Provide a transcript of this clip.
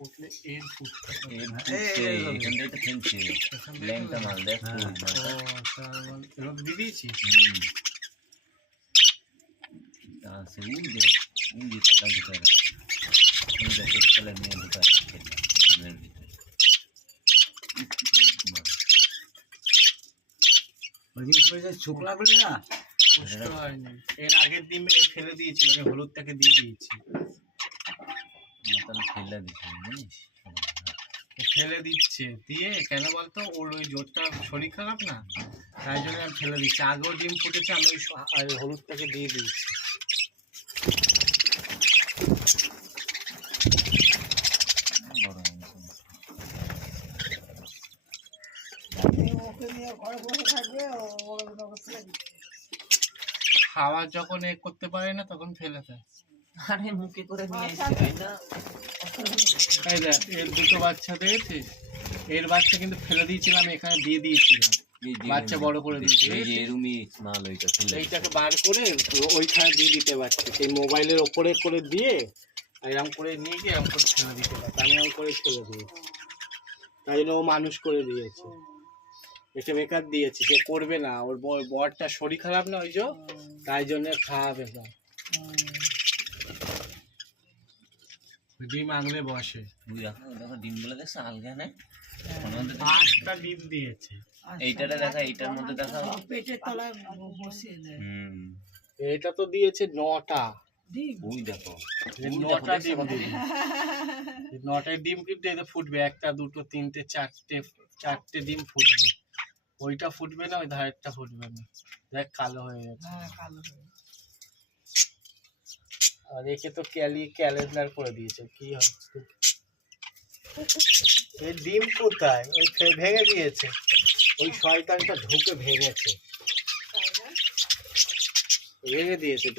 ফুটলে এর ফুটতে এখানটাই তো খেলছে ল্যাংটা মাল দেখ এরকম দিয়ে দিয়েছি। সে উড়বে তালা ভিতরে তালা নিয়ে ঢুকায় ডিমের ভিতরে ওই জিনিস চোখ লাগলো না, পুষ্ট হয়নি। এর আগের দিন ফেলে দিয়েছি, আমি হলুদটাকে দিয়ে দিয়েছি। ফেলে দিচ্ছি জানিস, ফেলে দিচ্ছে দিয়ে কেন বলতো, ওর ওই জোরটা শরীর খারাপ না, তাই জন্য আমি ফেলে দিচ্ছি। আগেও ডিম ফুটেছে, আমি ওই হলুদটাকে দিয়ে দিয়েছি। খাবার যখন এ করতে পারে না তখন ফেলে দেয়। আরে মুখে করে নিয়ে আসছে না। এই দেখ, এর দুটো বাচ্চা দেখেছিস, এর বাচ্চা কিন্তু ফেলে দিয়েছিলাম, এখানে দিয়ে দিয়েছিলাম, বাচ্চা বড় করে দিয়েছি। এইটাকে বার করে ওইখানে দিয়ে দিতে পারছি, সেই মোবাইলের ওপরে করে দিয়ে এরকম করে নিয়ে গিয়ে এরকম করে ফেলে দিতে পারছি। আমি এরকম করে ফেলে দিয়েছি, তাই জন্য ও মানুষ করে দিয়েছে। এসে বেকার দিয়েছি, সে করবে না, ওর বরটা শরীর খারাপ না, ওই যে তাই জন্য খাওয়াবে না। ডিম আগলে বসে, ডিমগুলো দেখছো আলগা না, 8টা ডিম দিয়েছে। এইটাটা দেখা, এইটার মধ্যে দেখা পেটের তলায় বসিয়ে দেয়। এটা তো দিয়েছে 9টা। ওই দেখো 9টা ডিম দিয়েছে। 9টায় ডিম কিন্তু এতে ফুটবে, 1টা 2টো 3টে 4টে ডিম ফুটবে। ওইটা ফুটবে না, ওই ধারেরটা ফুটবে না। দেখ কালো হয়ে গেছে। আর একে তো ক্যালেন্ডার করে দিয়েছে, কি হয় এই ডিম কোথায়, ওই ভেঙে দিয়েছে, ওই শয়তানটা ঢুকে ভেঙে দিয়েছে।